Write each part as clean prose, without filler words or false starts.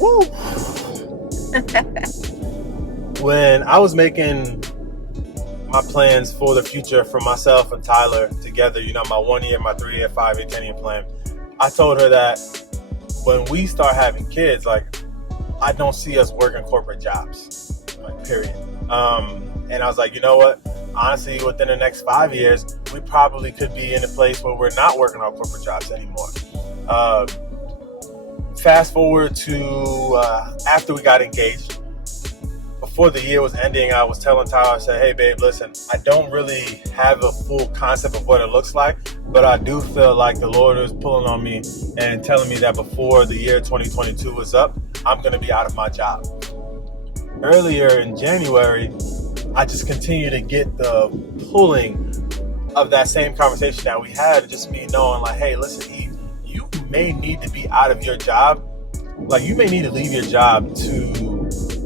Woo! When I was making my plans for the future for myself and Tyler together, my 1 year, my 3 year, 5 year, 10 year plan, I told her that when we start having kids, I don't see us working corporate jobs, period. And I was like, you know what? Honestly, within the next 5 years, we probably could be in a place where we're not working on corporate jobs anymore. Fast forward to after we got engaged. Before the year was ending, I was telling Tyler, I said, hey, babe, listen, I don't really have a full concept of what it looks like, but I do feel like the Lord is pulling on me and telling me that before the year 2022 is up, I'm going to be out of my job. Earlier in January, I just continue to get the pulling of that same conversation that we had, just me knowing hey, listen, Eve, you may need to be out of your job. You may need to leave your job to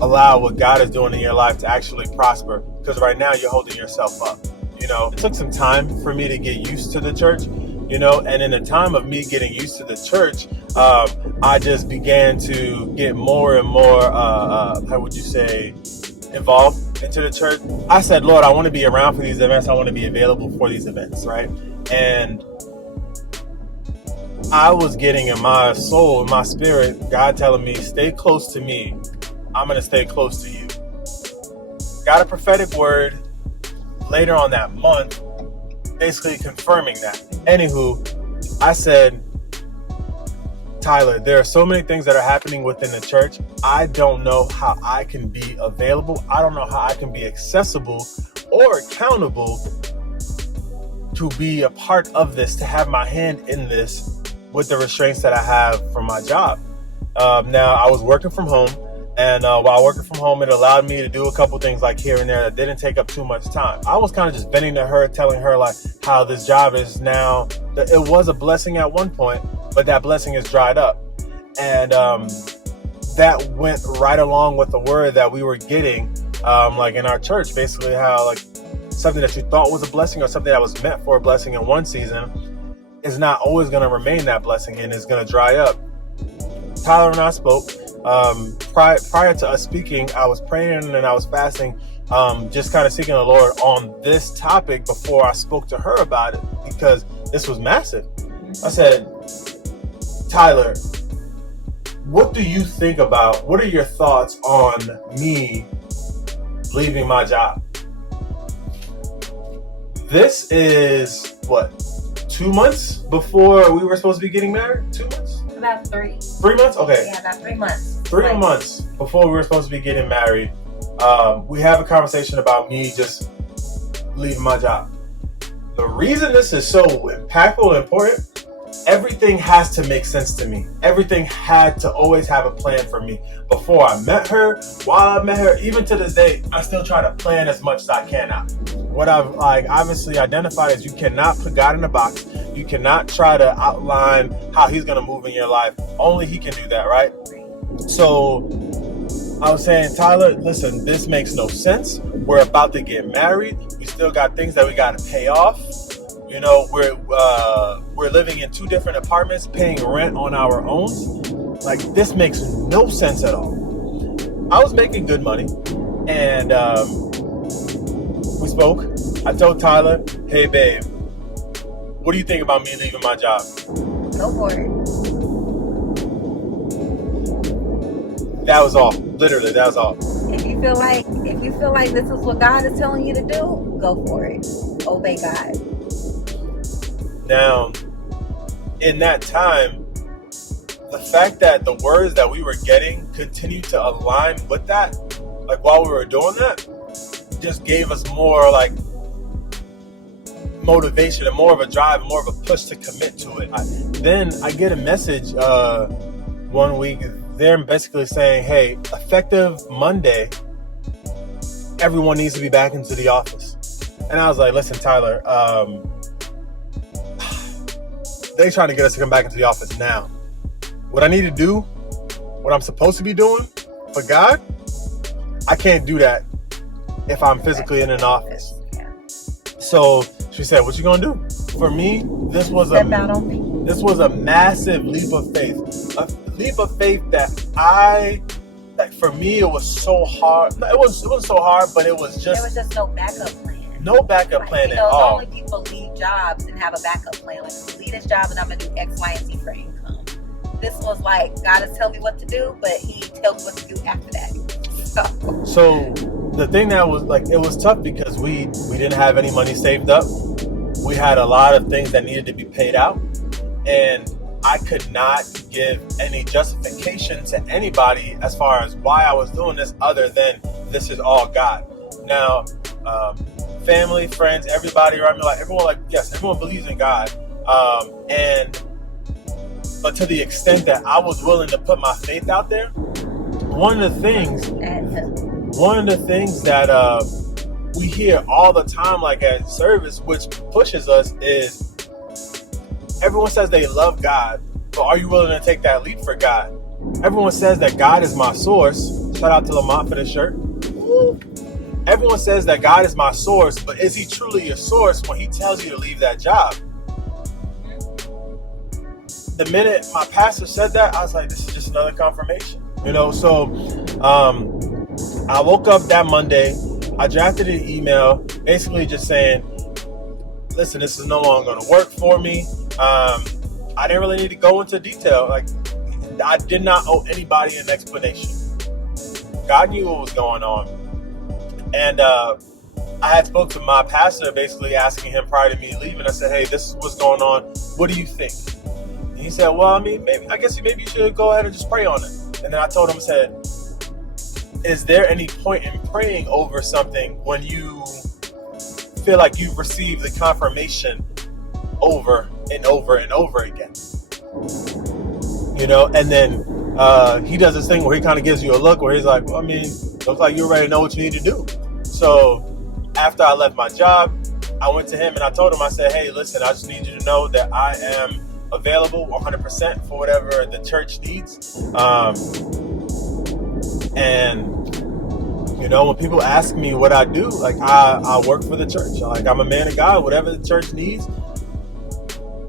allow what God is doing in your life to actually prosper, because right now you're holding yourself up. It took some time for me to get used to the church, and in the time of me getting used to the church, I just began to get more and more, involved into the church. I said, Lord, I want to be around for these events. I want to be available for these events, right? And I was getting in my soul, in my spirit, God telling me, stay close to me. I'm going to stay close to you. Got a prophetic word later on that month, basically confirming that. Anywho, I said, Tyler, there are so many things that are happening within the church. I don't know how I can be available. I don't know how I can be accessible or accountable to be a part of this, to have my hand in this with the restraints that I have from my job. Now, I was working from home. And while working from home, it allowed me to do a couple things here and there that didn't take up too much time. I was kind of just venting to her, telling her how this job is now. It was a blessing at one point, but that blessing is dried up. And that went right along with the word that we were getting in our church, basically how something that you thought was a blessing or something that was meant for a blessing in one season is not always going to remain that blessing and is going to dry up. Tyler and I spoke. Prior to us speaking, I was praying and I was fasting, just kind of seeking the Lord on this topic before I spoke to her about it, because this was massive. I said, Tyler, what do you think about, what are your thoughts on me leaving my job? This is 2 months before we were supposed to be getting married? 2 months? About 3. 3 months? Okay. Yeah, about 3 months. 3 months before we were supposed to be getting married, we have a conversation about me just leaving my job. The reason this is so impactful and important, everything has to make sense to me. Everything had to always have a plan for me. Before I met her, while I met her, even to this day, I still try to plan as much as I can out. What I've obviously identified is you cannot put God in a box. You cannot try to outline how he's going to move in your life. Only he can do that, right? So I was saying, Tyler, listen, this makes no sense. We're about to get married. We still got things that we got to pay off. We're living in 2 different apartments, paying rent on our own. This makes no sense at all. I was making good money, and we spoke. I told Tyler, hey, babe, what do you think about me leaving my job? Go for it. That was all. Literally, that was all. If you feel like this is what God is telling you to do, go for it. Obey God. Now, in that time, the fact that the words that we were getting continued to align with that, while we were doing that, just gave us more motivation and more of a drive, more of a push to commit to it. Then I get a message 1 week. They're basically saying, hey, effective Monday, everyone needs to be back into the office. And I was like, listen, Tyler, they're trying to get us to come back into the office now. What I need to do, what I'm supposed to be doing for God, I can't do that if I'm physically in an office. So she said, what you gonna do? for me, this was Step out on me. this was a massive leap of faith. A leap of faith that for me, it was so hard. It wasn't so hard, but it was just... There was just no backup plan. No backup plan at all. Normally people leave jobs and have a backup plan. Like, I'm leave this job and I'm going to do X, Y, and Z for income. This was like, God is telling me what to do, but he tells me what to do after that. So the thing that was like, it was tough because we didn't have any money saved up. We had a lot of things that needed to be paid out. And I could not give any justification to anybody as far as why I was doing this other than this is all God. Now, family, friends, everybody around me, yes, everyone believes in God. But to the extent that I was willing to put my faith out there, one of the things that we hear all the time, like at service, which pushes us, is everyone says they love God, but are you willing to take that leap for God? Everyone says that God is my source. Shout out to Lamont for the shirt. Everyone says that God is my source, but is he truly your source when he tells you to leave that job? The minute my pastor said that, I was like, this is just another confirmation. So I woke up that Monday. I drafted an email basically just saying, listen, this is no longer going to work for me. I didn't really need to go into detail. Like, I did not owe anybody an explanation. God knew what was going on. And I had spoke to my pastor, basically asking him prior to me leaving. I said, hey, this is what's going on. What do you think? And he said, well, maybe you should go ahead and just pray on it. And then I told him, I said, is there any point in praying over something when you feel like you've received the confirmation over and over and over again? And then he does this thing where he kind of gives you a look where he's like, well, looks like you already know what you need to do. So after I left my job, I went to him and I told him, I said, hey, listen, I just need you to know that I am available 100% for whatever the church needs. When people ask me what I do, like I work for the church. Like, I'm a man of God. Whatever the church needs,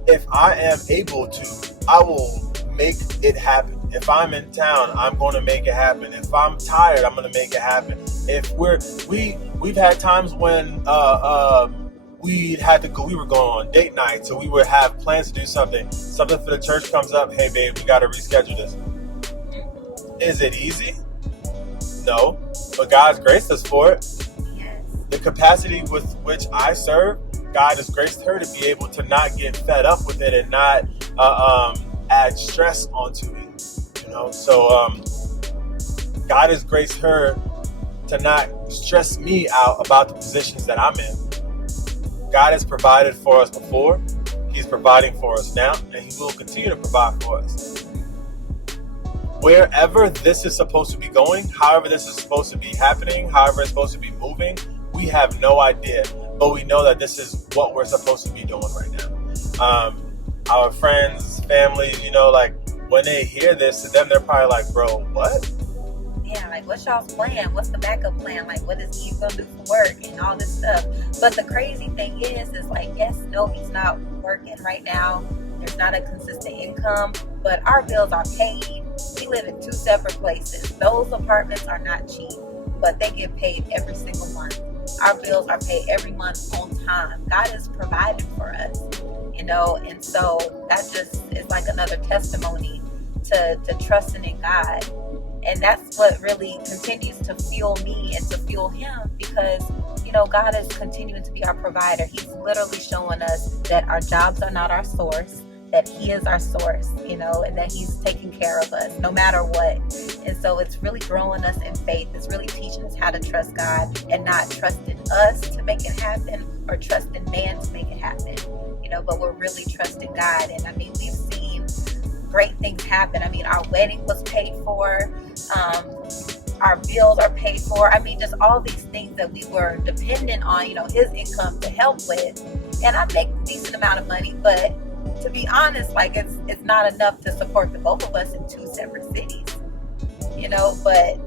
if I am able to, I will make it happen. If I'm in town, I'm going to make it happen. If I'm tired, I'm going to make it happen. If we've had times when we were going on date nights, or we would have plans to do something for the church comes up. Hey babe, we got to reschedule this. Is it easy? No, but God's graced us for it. Yes. The capacity with which I serve, God has graced her to be able to not get fed up with it and not add stress onto it. So God has graced her to not stress me out about the positions that I'm in. God has provided for us before. He's providing for us now, and he will continue to provide for us. Wherever this is supposed to be going, however this is supposed to be happening, however it's supposed to be moving, we have no idea. But we know that this is what we're supposed to be doing right now. Our friends, families, when they hear this, to them, they're probably like, bro, what? Yeah, like, what's y'all's plan? What's the backup plan? Like, what is he gonna do for work and all this stuff? But the crazy thing is like, yes, no, he's not working right now. There's not a consistent income, but our bills are paid. We live in two separate places. Those apartments are not cheap, but they get paid every single month. Our bills are paid every month on time. God is providing for us, and so that just is like another testimony to trusting in God. And that's what really continues to fuel me and to fuel him, because God is continuing to be our provider. He's literally showing us that our jobs are not our source, that he is our source, and that he's taking care of us no matter what. And so it's really growing us in faith. It's really teaching us how to trust God and not trusting us to make it happen or trusting man to make it happen, but we're really trusting God. And we've seen great things happen. Our wedding was paid for. Our bills are paid for. Just all these things that we were dependent on, his income to help with. And I make a decent amount of money, but to be honest, it's not enough to support the both of us in two separate cities, but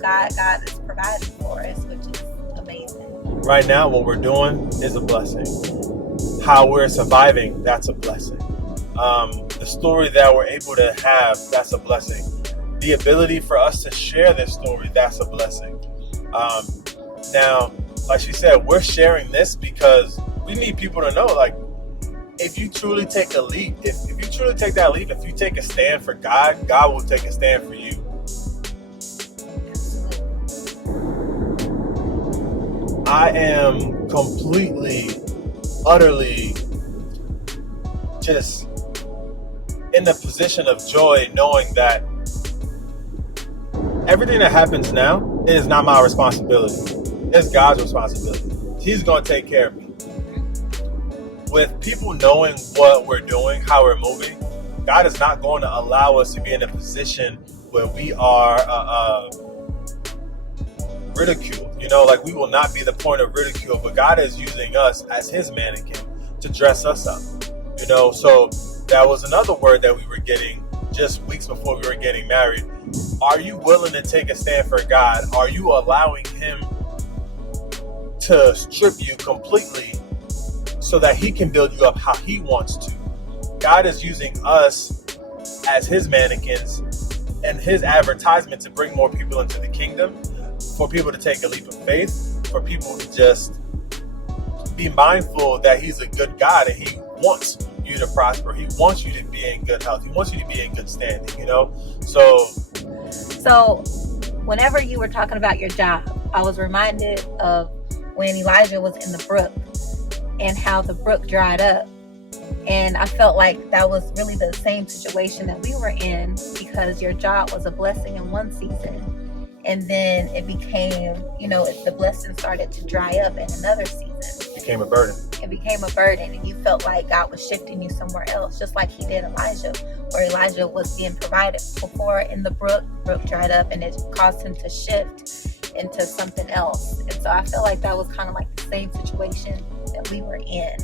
God is providing for us, which is amazing. Right now, what we're doing is a blessing. how we're surviving, that's a blessing. The story that we're able to have, that's a blessing. The ability for us to share this story, that's a blessing. Now, like she said, we're sharing this because we need people to know, like, if you truly take a leap, if you truly take that leap, if you take a stand for God, God will take a stand for you. I am completely, utterly just in the position of joy knowing that everything that happens now is not my responsibility. It's God's responsibility. He's going to take care of me. With people knowing what we're doing, how we're moving, God is not going to allow us to be in a position where we are ridiculed. Like we will not be the point of ridicule, but God is using us as his mannequin to dress us up. So that was another word that we were getting just weeks before we were getting married. Are you willing to take a stand for God? Are you allowing him to strip you completely so that he can build you up how he wants to? God is using us as his mannequins and his advertisement to bring more people into the kingdom, for people to take a leap of faith, for people to just be mindful that he's a good God and he wants you to prosper. He wants you to be in good health. He wants you to be in good standing, So whenever you were talking about your job, I was reminded of when Elijah was in the brook and how the brook dried up. And I felt like that was really the same situation that we were in, because your job was a blessing in one season. And then it became, the blessing started to dry up in another season. It became a burden. And you felt like God was shifting you somewhere else, just like he did Elijah, where Elijah was being provided before in the brook dried up, and it caused him to shift into something else. And so I feel like that was kind of like the same situation that we were in.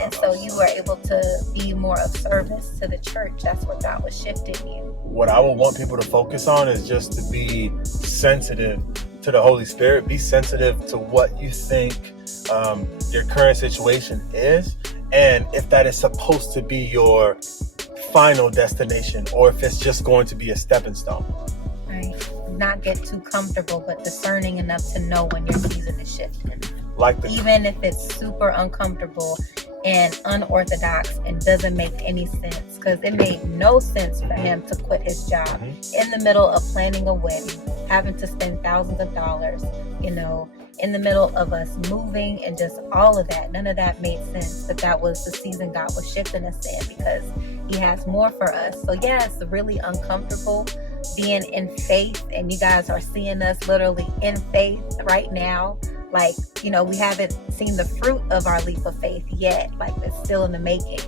And so you were able to be more of service to the church. That's where God was shifting you. What I would want people to focus on is just to be sensitive to the Holy Spirit. Be sensitive to what you think your current situation is, and if that is supposed to be your final destination, or if it's just going to be a stepping stone. Right. Not get too comfortable, but discerning enough to know when your season is shifting. Even if it's super uncomfortable and unorthodox and doesn't make any sense, because it made no sense for him to quit his job in the middle of planning a wedding, having to spend thousands of dollars, in the middle of us moving and just all of that. None of that made sense, but that was the season God was shifting us in, because he has more for us. So yeah, it's really uncomfortable being in faith, and you guys are seeing us literally in faith right now. Like, we haven't seen the fruit of our leap of faith yet. Like, it's still in the making.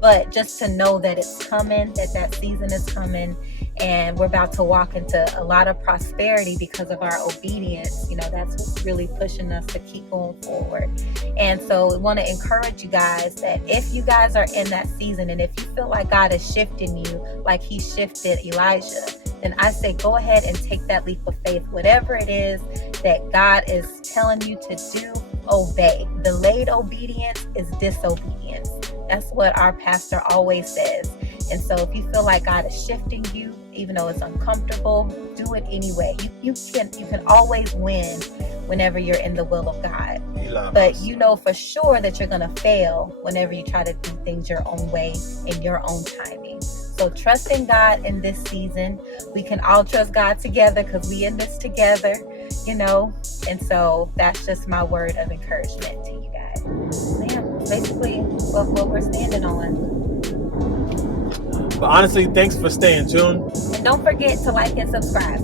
But just to know that it's coming, that season is coming, and we're about to walk into a lot of prosperity because of our obedience. That's what's really pushing us to keep going forward. And so we want to encourage you guys that if you guys are in that season, and if you feel like God is shifting you like he shifted Elijah, then I say go ahead and take that leap of faith. Whatever it is that God is telling you to do, obey. Delayed obedience is disobedience. That's what our pastor always says. And so if you feel like God is shifting you, even though it's uncomfortable, do it anyway. You can always win whenever you're in the will of God. But you know for sure that you're going to fail whenever you try to do things your own way in your own timing. So trust in God in this season. We can all trust God together because we in this together, And so that's just my word of encouragement to you guys. Yeah, basically what we're standing on. But honestly, thanks for staying tuned. And don't forget to like and subscribe.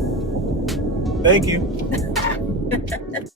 Thank you.